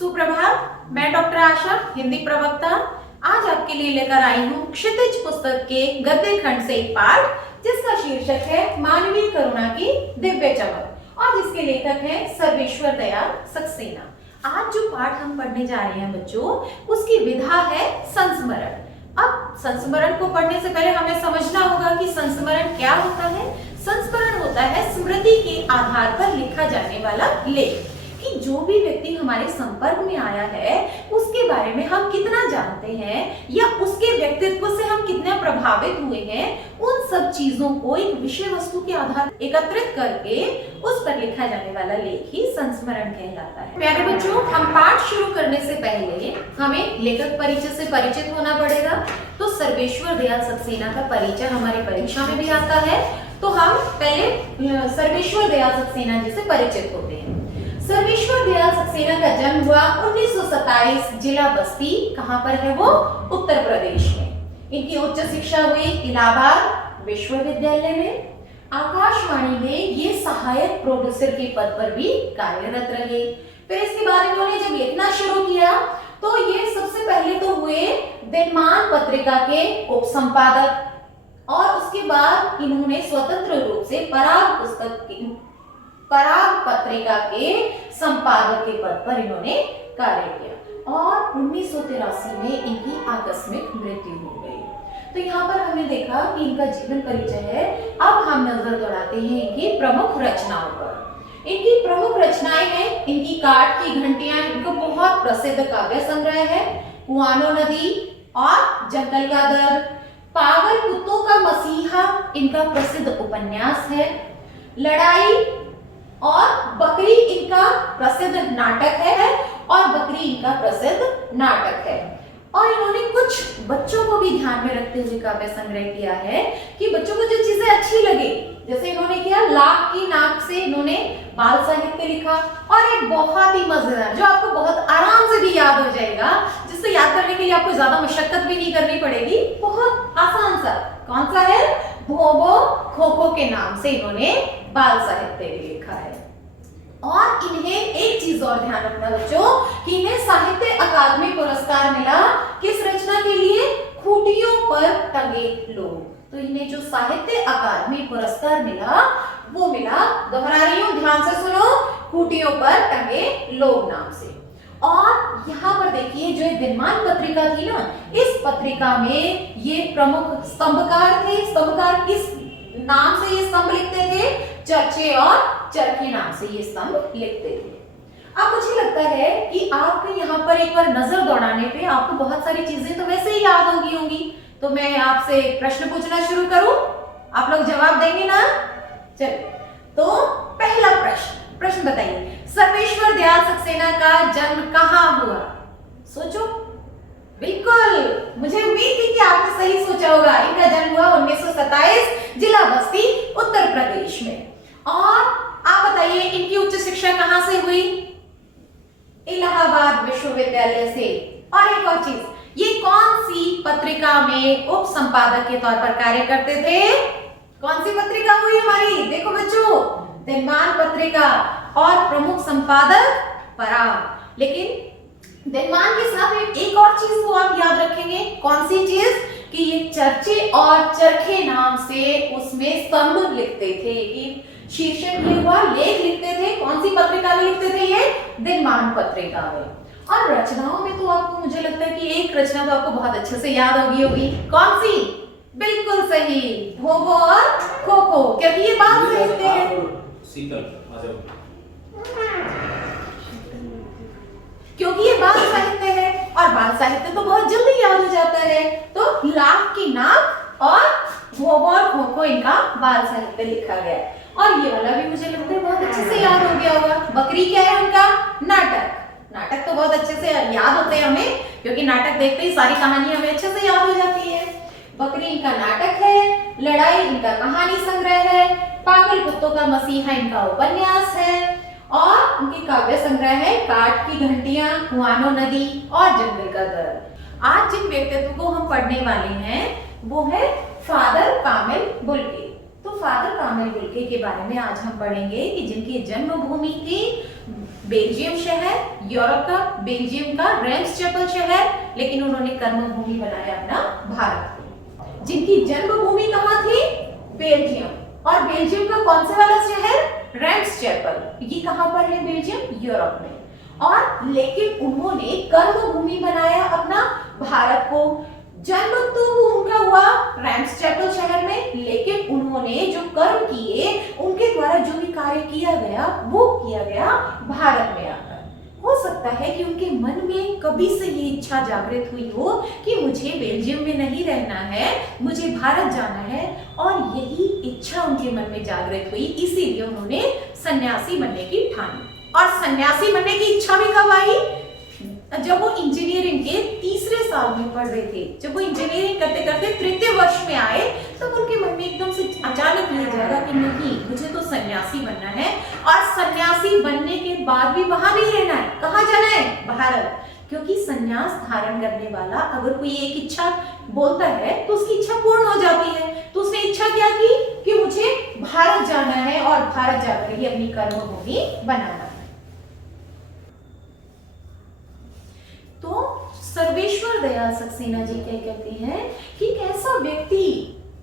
सुप्रभात, मैं डॉक्टर आशा, हिंदी प्रवक्ता, आज आपके लिए लेकर आई हूँ क्षितिज पुस्तक के गद्य खंड से एक पाठ जिसका शीर्षक है मानवीय करुणा की दिव्य चमक और जिसके लेखक हैं सर्वेश्वर दयाल सक्सेना। आज जो पाठ हम पढ़ने जा रहे हैं बच्चों, उसकी विधा है संस्मरण। अब संस्मरण को पढ़ने से पहले हमें समझना होगा कि संस्मरण क्या होता है। संस्मरण होता है स्मृति के आधार पर लिखा जाने वाला लेख, कि जो भी व्यक्ति हमारे संपर्क में आया है उसके बारे में हम कितना जानते हैं या उसके व्यक्तित्व से हम कितने प्रभावित हुए हैं, उन सब चीजों को एक विषय वस्तु के आधार पर एकत्रित करके उस पर लिखा जाने वाला लेख ही संस्मरण कहलाता है। प्यारे बच्चों, हम पाठ शुरू करने से पहले हमें लेखक परिचय से परिचित होना पड़ेगा। तो सर्वेश्वर दयाल सक्सेना का परिचय हमारी परीक्षा में भी आता है, तो हम पहले सर्वेश्वर दयाल सक्सेना जी से परिचित होते हैं। सर्वेश्वर दयाल सक्सेना का जन्म हुआ 1927, जिला बस्ती। कहां पर है वो? उत्तर प्रदेश में। इनकी उच्च शिक्षा हुई इलाहाबाद विश्वविद्यालय में। आकाशवाणी में ये सहायक प्रोड्यूसर के पद पर भी कार्यरत रहे। फिर इसके बाद इन्होंने जब लिखना शुरू किया तो ये सबसे पहले तो हुए दिनमान पत्रिका के उप संपादक और उसके बाद इन्होंने स्वतंत्र रूप से पराग पत्रिका के संपादक के पद पर इन्होंने कार्य किया और 1983 में इनकी आकस्मिक मृत्यु हो गई। तो यहाँ पर हमने देखा कि इनका जीवन परिचय है। अब हम नजर दौड़ाते हैं इनकी प्रमुख रचनाओं पर। इनकी प्रमुख रचनाएं हैं इनकी काठ की घंटियां, इनका बहुत प्रसिद्ध काव्य संग्रह है। कुआनो नदी और जंगल का दर्द, पागल कुत्तों का मसीहा इनका प्रसिद्ध उपन्यास है। लड़ाई और बकरी इनका प्रसिद्ध नाटक है और बकरी इनका प्रसिद्ध नाटक है। और इन्होंने कुछ बच्चों को भी ध्यान में रखते हुए काव्य संग्रह किया है कि बच्चों को जो चीजें अच्छी लगे, जैसे इन्होंने किया लाख की नाक से इन्होंने बाल साहित्य लिखा और एक बहुत ही मजेदार जो आपको बहुत आराम से भी याद हो जाएगा, जिससे याद करने के लिए आपको ज्यादा मशक्कत भी नहीं करनी पड़ेगी, बहुत आसान सा। कौन सा है? भोबो खो-खो के नाम से इन्होंने बाल साहित्य भी लिखा है। और इन्हें एक चीज और ध्यान रखना बच्चों कि इन्हें साहित्य अकादमी पुरस्कार मिला किस रचना के लिए? खूंटियों पर टंगे लोग। तो इन्हें जो साहित्य अकादमी पुरस्कार मिला वो मिला, दोहरा रही हूं, ध्यान से सुनो, खूंटियों पर टंगे लोग नाम से। और यहाँ पर देखिए जो दिनमान पत्रिका थी ना, इस पत्रिका में ये प्रमुख स्तंभकार थे। स्तंभकार किस नाम से ये स्तंभ लिखते थे? चर्चे और चरखे नाम से ये स्तंभ लिखते थे। अब मुझे लगता है कि आपके यहाँ पर एक बार नजर दौड़ाने पे आपको बहुत सारी चीजें तो वैसे ही याद होगी। तो मैं आपसे प्रश्न पूछना शुरू करूं, आप लोग जवाब देंगे ना? चलिए, तो पहला प्रश्न बताइए, सर्वेश्वर दयाल सक्सेना का जन्म कहाँ हुआ? सोचो। बिल्कुल, मुझे उम्मीद थी कि आपने सही सोचा होगा। इनका जन्म हुआ 1927, जिला बस्ती, उत्तर प्रदेश में। और आप बताइए इनकी उच्च शिक्षा कहां से हुई? इलाहाबाद विश्वविद्यालय से। और एक और चीज, ये कौन सी पत्रिका में उप संपादक के तौर पर कार्य करते थे? कौन सी पत्रिका हुई हमारी? देखो बच्चों, दिनमान पत्रिका और प्रमुख संपादक पराग। लेकिन दिनमान के साथ एक और चीज को आप याद रखेंगे। कौन सी चीज? कि ये चर्चे और चरखे नाम से उसमें स्तंभ लिखते थे, कि शीर्षक ये हुआ, लेख लिखते थे। कौन सी पत्रिका में लिखते थे? ये दिनमान पत्रिका में। और रचनाओं में तो आपको, मुझे लगता है कि एक रचना तो आपको बहुत अच्छे से याद होगी। कौन सी? बिल्कुल सही, भोबो और खो-खो, क्योंकि ये बाल साहित्य है। क्योंकि ये बाल साहित्य है और बाल साहित्य तो बहुत जल्दी याद हो जाता है। तो लाख की नाक और भोबो और खो-खो इनका बाल साहित्य लिखा गया। और ये वाला भी मुझे लगता है बहुत अच्छे से याद हो गया होगा। बकरी क्या है उनका? नाटक। नाटक तो बहुत अच्छे से याद होते हैं हमें, क्योंकि नाटक देखते ही सारी कहानी हमें अच्छे से याद हो जाती है। बकरी इनका नाटक है, लड़ाई इनका कहानी संग्रह है, पागल कुत्तों का मसीहा इनका उपन्यास है और उनके काव्य संग्रह है काठ की घंटियां, कुआनो नदी और जंगल का दर्द। आज जिन व्यक्तित्व को हम पढ़ने वाले हैं वो है फादर कामिल बुल्के। तो फादर कामिल बुल्के के बारे में आज हम पढ़ेंगे कि जिनकी जन्मभूमि थी बेल्जियम शहर, यूरोप का बेल्जियम का रेम्सचेपल शहर, लेकिन उन्होंने कर्मभूमि बनाया अपना भारत को। जिनकी जन्मभूमि कहाँ थी? बेल्जियम। और बेल्जियम का कौन सा वाला शहर? रेम्सचेपल। ये कहाँ पर है? बेल्जियम, यूरोप में। और लेकिन उन्होंने कर्मभूमि बनाया अपना भारत को। जन्म तो उनका हुआ रेम्सचेपल शहर में, लेकिन उन्होंने जो कर्म किए, उनके द्वारा जो भी कार्य किया गया वो किया गया भारत में आकर। हो सकता है कि उनके मन में कभी से ये इच्छा जागृत हुई हो कि मुझे बेल्जियम में नहीं रहना है, मुझे भारत जाना है, और यही इच्छा उनके मन में जागृत हुई, इसीलिए उन्होंने सन्यासी बनने की ठानी। और सन्यासी बनने की इच्छा भी कब आई? जब वो इंजीनियरिंग के तीसरे साल में पढ़ रहे थे। जब वो इंजीनियरिंग करते करते तृतीय वर्ष में आए, तब उनके मन में एकदम से अचानक ये जागा कि नहीं, मुझे तो सन्यासी बनना है, और सन्यासी बनने के बाद भी वहां नहीं रहना है। कहाँ जाना है? भारत। क्योंकि सन्यास धारण करने वाला अगर कोई एक इच्छा बोलता है तो उसकी इच्छा पूर्ण हो जाती है। तो उसने इच्छा क्या की कि मुझे भारत जाना है और भारत जाकर ही अपनी कर्मभूमि बनाना है। तो सर्वेश्वर दयाल सक्सेना जी क्या कहते हैं कि एक ऐसा व्यक्ति,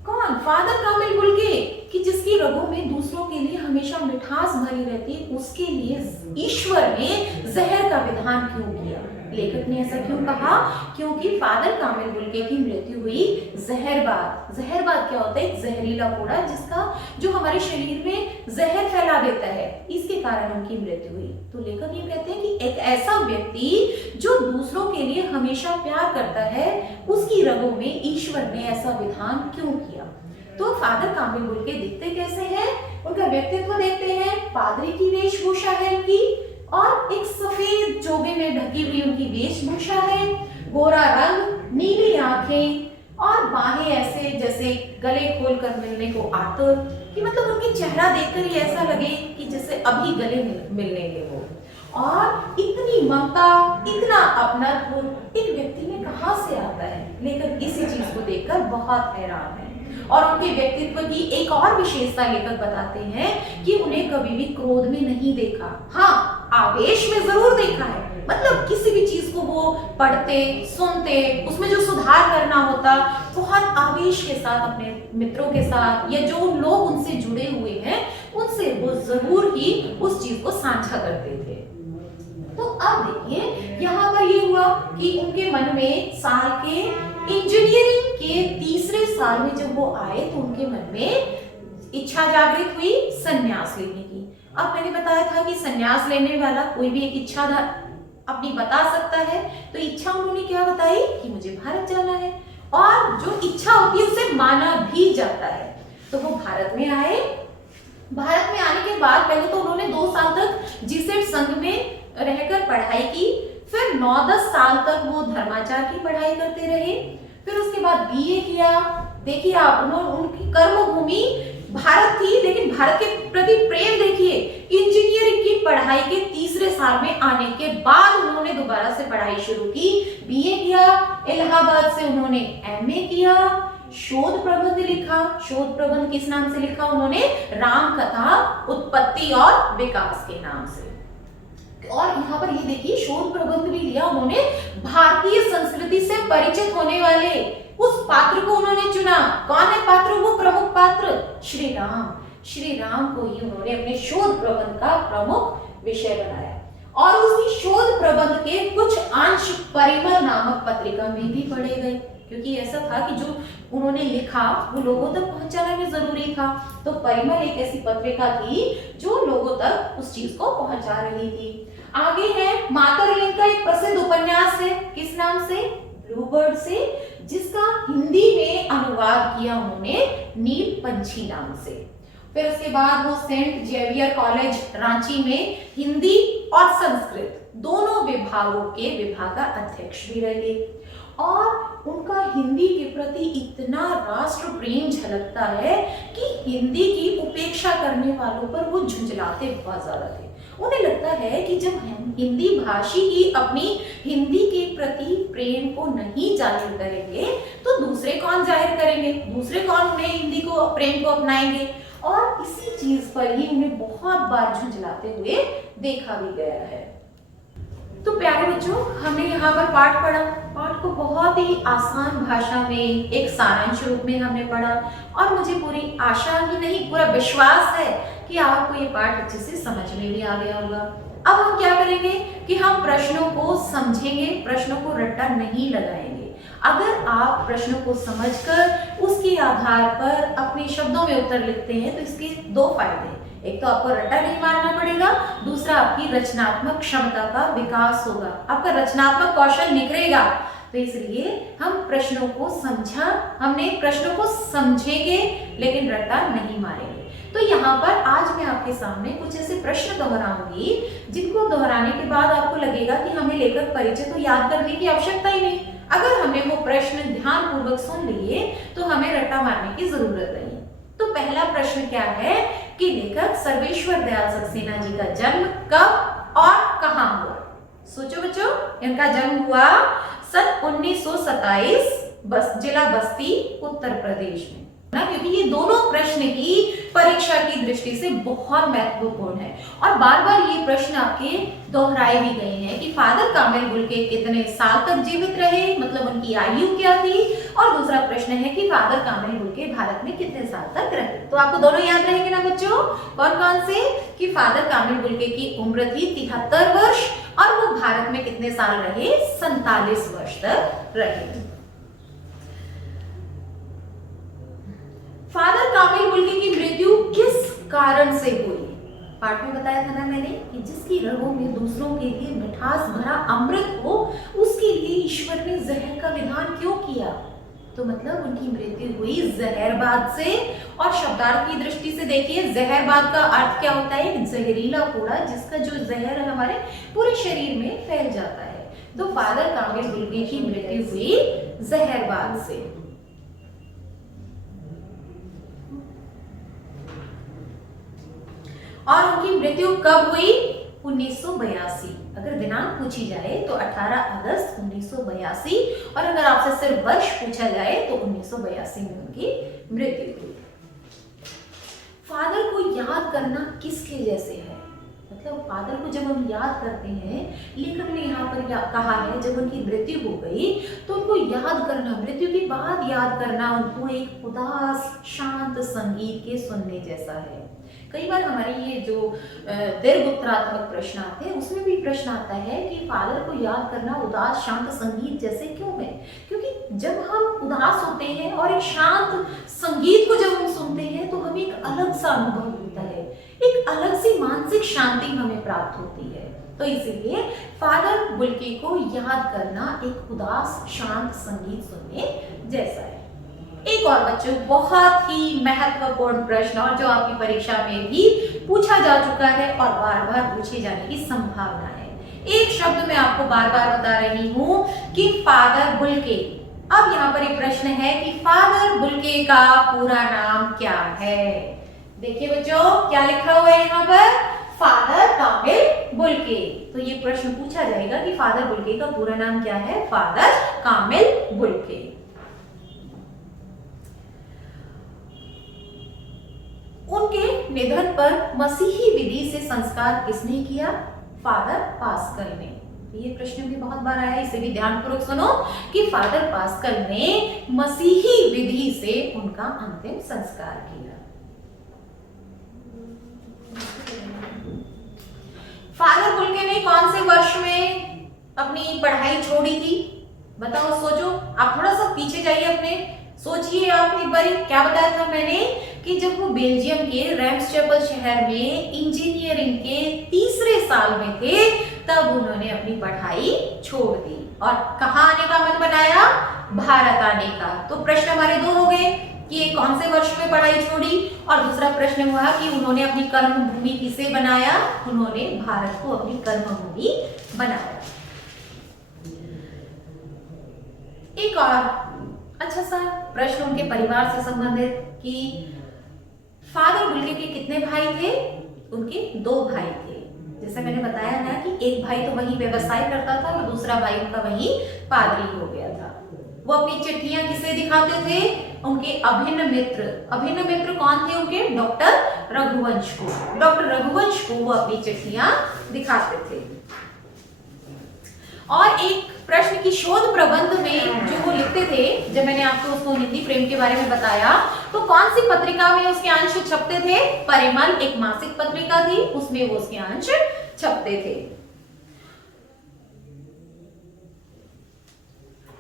कौन? फादर कामिल बुल्के, कि जिसकी रगों में दूसरों के लिए हमेशा मिठास भरी रहती है, उसके लिए ईश्वर ने जहर का विधान क्यों किया? लेखक ने ऐसा क्यों कहा? क्योंकि फादर कामिल बुल्के की मृत्यु हुई जहरबाद। जहरबाद क्या होता है? एक जहरीला कोड़ा जिसका जो हमारे शरीर में जहर फैला देता है, इसके कारण उनकी मृत्यु हुई। तो लेखक ये कहते हैं कि एक ऐसा व्यक्ति जो दूसरों के लिए हमेशा प्यार करता है, उसकी रगों में ईश्वर ने ऐसा विधान क्यों किया? तो फादर कामिल बुल्के दिखते कैसे हैं? उनका व्यक्तित्व देखते हैं, पादरी की वेशभूषा है उनकी, और एक सफेद जोबे में ढकी हुई उनकी वेशभूषा है, गोरा रंग, नीली आंखें, और बाहें ऐसे जैसे गले खोलकर मिलने को आतुर, कि मतलब उनकी चेहरा देखकर ही ऐसा लगे कि जैसे अभी गले मिलेंगे वो। और इतनी ममता, इतना अपनत्व एक व्यक्ति में कहां से आता है? लेखक इसी चीज को देखकर बहुत हैरान है। और उनके व्यक्तित्व की एक और विशेषता लेखक बताते हैं कि उन्हें कभी भी क्रोध में नहीं देखा। हाँ, आवेश में जरूर देखा है। मतलब किसी भी चीज को वो पढ़ते, सुनते, उसमें जो सुधार करना होता, बहुत आवेश के साथ अपने मित्रों के साथ या जो लोग उनसे जुड़े हुए हैं उनसे वो जरूर ही उस चीज को साझा करते थे। तो अब देखिए यहाँ पर ये हुआ कि उनके मन में साल के इंजीनियरिंग के तीसरे साल में जब वो आए तो उनके मन में इच्छा जागृत हुई सन्यास लेने की। अब मैंने बताया था कि सन्यास लेने वाला कोई भी एक इच्छा अपनी बता सकता है। तो इच्छा उन्होंने क्या बताई कि मुझे भारत जाना है, और जो इच्छा होती है उसे माना भी जाता है। तो वो भारत में आए। भारत में आने के बाद पहले तो उन्होंने 2 साल तक जीसेट संघ में रहकर पढ़ाई की, फिर 9-10 साल तक वो धर्माचार की पढ़ाई करते रहे, फिर उसके बाद बीए किया। देखिए आप, उनकी कर्मभूमि भारत थी, लेकिन भारत के प्रति प्रेम देखिए। इंजीनियरिंग की पढ़ाई के तीसरे साल में आने के बाद उन्होंने दोबारा से पढ़ाई शुरू की, बीए किया, इलाहाबाद से उन्होंने एमए किया, शोध प्रबंध लिखा। शोध प्रबंध किस नाम से लिखा उन्होंने? राम कथा उत्पत्ति और विकास के नाम से। और यहाँ पर ये देखिए शोध प्रबंध भी लिया उन्होंने। भारतीय संस्कृति से परिचित होने वाले उस पात्र को उन्होंने चुना। कौन है पात्र? वो प्रमुख पात्र श्री राम। श्री राम को ही उन्होंने अपने शोध प्रबंध का प्रमुख विषय बनाया। और उसी शोध प्रबंध के कुछ अंश परिमल नामक पत्रिका में भी पढ़े गए, क्योंकि ऐसा था कि जो उन्होंने लिखा वो लोगों तक पहुंचाना भी जरूरी था। तो परिमल एक ऐसी पत्रिका थी जो लोगों तक उस चीज को पहुंचा रही थी। आगे है मातरलिंग का एक प्रसिद्ध उपन्यास है, किस नाम से? ब्लूबर्ड से, जिसका हिंदी में अनुवाद किया उन्होंने नील पंछी नाम से। फिर उसके बाद वो सेंट जेवियर कॉलेज रांची में हिंदी और संस्कृत दोनों विभागों के विभाग का अध्यक्ष भी रहे। और उनका हिंदी के प्रति इतना राष्ट्र प्रेम झलकता है कि हिंदी की उपेक्षा करने वालों पर वो झुंझलाते बहुत ज्यादा थे। उन्हें लगता है कि जब हम हिंदी भाषी ही अपनी हिंदी के प्रति प्रेम को नहीं जाहिर करेंगे तो दूसरे कौन जाहिर करेंगे? दूसरे कौन उन्हें हिंदी को प्रेम को अपनाएंगे? और इसी चीज पर ही उन्हें बहुत बार झुंझलाते हुए देखा भी गया है। तो प्यारे बच्चों, हमने यहाँ पर पाठ पढ़ा। पाठ को बहुत ही आसान भाषा में एक सारांश रूप में हमने पढ़ा और मुझे पूरी आशा ही नहीं, पूरा विश्वास है कि आपको ये पाठ अच्छे से समझ में भी आ गया होगा। अब हम क्या करेंगे कि हम प्रश्नों को समझेंगे, प्रश्नों को रट्टा नहीं लगाएंगे। अगर आप प्रश्नों को समझकर उसके आधार पर अपने शब्दों में उत्तर लिखते हैं तो इसके दो फायदे, एक तो आपको रट्टा नहीं मारना पड़ेगा, दूसरा आपकी रचनात्मक क्षमता का विकास होगा, आपका रचनात्मक कौशल निखरेगा। तो इसलिए हम प्रश्नों को हमने प्रश्नों को समझेंगे लेकिन रट्टा नहीं मारेंगे। तो यहाँ पर आज मैं आपके सामने कुछ ऐसे प्रश्न दोहराऊंगी जिनको दोहराने के बाद आपको लगेगा कि हमें लेखक परिचय तो याद करने की आवश्यक्ता ही नहीं। अगर हमने वो प्रश्न ध्यानपूर्वक सुन लिए तो हमें रट्टा मारने की जरूरत नहीं। तो पहला प्रश्न क्या है कि लेखक सर्वेश्वर दयाल सक्सेना जी का जन्म कब और कहाँ हुआ? सोचो बच्चों, इनका जन्म हुआ सन 1927 जिला बस्ती उत्तर प्रदेश में ना, क्योंकि ये दोनों प्रश्न ही परीक्षा की दृष्टि से बहुत महत्वपूर्ण है और बार बार ये प्रश्न आपके दोहराए भी गए हैं कि फादर कामिल बुल्के कितने साल तक जीवित रहे, मतलब उनकी आयु क्या थी, और दूसरा प्रश्न है कि फादर कामिल बुल्के भारत में कितने साल तक रहे। तो आपको दोनों याद रहेंगे ना बच्चों? कौन कौन से? कि फादर कामिल बुल्के की उम्र थी 73 वर्ष और वो भारत में कितने साल रहे? 47 वर्ष तक रहे। फादर कामिल बुल्के की मृत्यु किस कारण से हुई? पाठ में बताया था ना मैंने कि जिसकी रगों में दूसरों के लिए मिठास भरा अमृत हो, उसके लिए ईश्वर ने जहर का विधान क्यों किया? तो मतलब उनकी मृत्यु हुई जहरबाद से। और शब्दार्थ की दृष्टि से देखिए, जहरबाद का अर्थ क्या होता है? जहरीला कूड़ा, जिसका जो जहर हमारे पूरे शरीर में फैल जाता है। तो फादर कामिल बुल्के की मृत्यु हुई जहरबाद से। और उनकी मृत्यु कब हुई? 1982। अगर दिनांक पूछी जाए तो 18 अगस्त 1982, और अगर आपसे सिर्फ वर्ष पूछा जाए तो 1982 में उनकी मृत्यु हुई। फादर को याद करना किसके जैसे है? मतलब फादर को जब हम याद करते हैं, लेखक ने यहाँ पर कहा है जब उनकी मृत्यु हो गई तो उनको याद करना, मृत्यु के बाद याद करना उनको एक उदास शांत संगीत के सुनने जैसा है। कई बार हमारे ये जो दीर्घ उत्तरात्मक प्रश्न आते हैं उसमें भी प्रश्न आता है कि फादर को याद करना उदास शांत संगीत जैसे क्यों है? क्योंकि जब हम उदास होते हैं और एक शांत संगीत को जब हम सुनते हैं तो हमें एक अलग सा अनुभव होता है, एक अलग सी मानसिक शांति हमें प्राप्त होती है। तो इसीलिए फादर बुल्के को याद करना एक उदास शांत संगीत सुनने जैसा है। एक और बच्चों बहुत ही महत्वपूर्ण प्रश्न और जो आपकी परीक्षा में भी पूछा जा चुका है और बार बार पूछे जाने की संभावना है। एक शब्द मैं आपको बार बार बता रही हूँ कि फादर बुल्के। अब यहाँ पर एक प्रश्न है कि फादर बुल्के का पूरा नाम क्या है? देखिए बच्चों क्या लिखा हुआ है यहाँ पर? फादर कामिल बुल्के। तो ये प्रश्न पूछा जाएगा कि फादर बुल्के का पूरा नाम क्या है? फादर कामिल बुल्के। उनके निधन पर मसीही विधि से संस्कार किसने किया? फादर पास्कल ने। ये प्रश्न भी बहुत बार आया, इसे भी ध्यानपूर्वक सुनो कि फादर पास्कल ने मसीही विधि से उनका अंतिम संस्कार किया। फादर बुल्के ने कौन से वर्ष में अपनी पढ़ाई छोड़ी थी? बताओ, सोचो। आप थोड़ा सा पीछे जाइए, अपने सोचिए। आप एक बार क्या बताया था मैंने कि जब वो बेल्जियम के रैम्सचैपल शहर में इंजीनियरिंग के तीसरे साल में थे तब उन्होंने अपनी पढ़ाई छोड़ दी और कहाँ आने का मन बनाया? भारत आने का। तो प्रश्न हमारे दो हो गए कि ये कौन से वर्ष में पढ़ाई छोड़ी, और दूसरा प्रश्न हुआ कि उन्होंने अपनी कर्म भूमि किसे बनाया? उन्होंने भारत को अपनी कर्म भूमि बनाया। एक और अच्छा सा प्रश्न उनके परिवार से संबंधित कि फादर बुल्के के कितने भाई थे? उनके 2 भाई थे। जैसे मैंने बताया ना कि एक भाई तो वही व्यवसाय करता था और दूसरा भाई उनका वही पादरी हो गया था। वो अपनी चिट्ठियां किसे दिखाते थे? उनके अभिन्न मित्र। अभिन्न मित्र कौन थे उनके? डॉक्टर रघुवंश को। डॉक्टर रघुवंश को वो अपनी चिट्ठियां दिखाते थे। और एक प्रश्न की शोध प्रबंध में जो वो लिखते थे, जब मैंने आपको उसको हिंदी प्रेम के बारे में बताया, तो कौन सी पत्रिका में उसके अंश छपते थे? परिमल एक मासिक पत्रिका थी, उसमें वो उसके अंश छपते थे।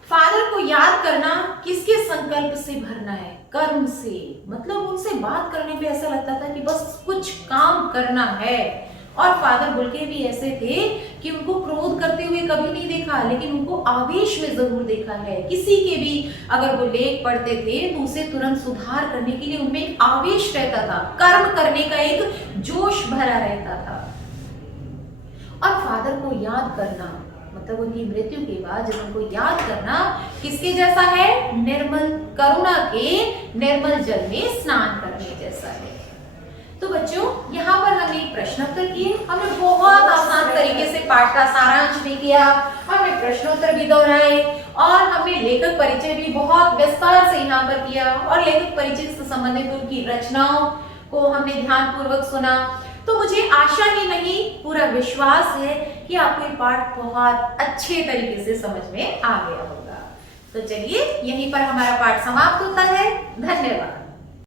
फादर को याद करना किसके संकल्प से भरना है? कर्म से। मतलब उनसे बात करने पे ऐसा लगता था कि बस कुछ काम करना है। और फादर बुल्के भी ऐसे थे कि उनको क्रोध करते हुए कभी नहीं देखा, लेकिन उनको आवेश में जरूर देखा है। किसी के भी अगर वो लेख पढ़ते थे तो उसे तुरंत सुधार करने के लिए उनमें एक आवेश रहता था, कर्म करने का एक जोश भरा रहता था। और फादर को याद करना मतलब उनकी मृत्यु के बाद जब उनको याद करना किसके जैसा है? निर्मल करुणा के निर्मल जल में स्नान करने जैसा है। तो बच्चों, यहाँ पर हमने प्रश्नोत्तर किए, हमने बहुत आसान तरीके से पाठ का सारांश भी किया, हमने प्रश्नोत्तर भी दोहराए और हमने लेखक परिचय भी बहुत विस्तार से यहाँ पर किया और लेखक परिचय से संबंधित उनकी रचनाओं को हमने ध्यानपूर्वक सुना। तो मुझे आशा ही नहीं, पूरा विश्वास है कि आपको ये पाठ बहुत अच्छे तरीके से समझ में आ गया होगा। तो चलिए, यहीं पर हमारा पाठ समाप्त होता है। धन्यवाद।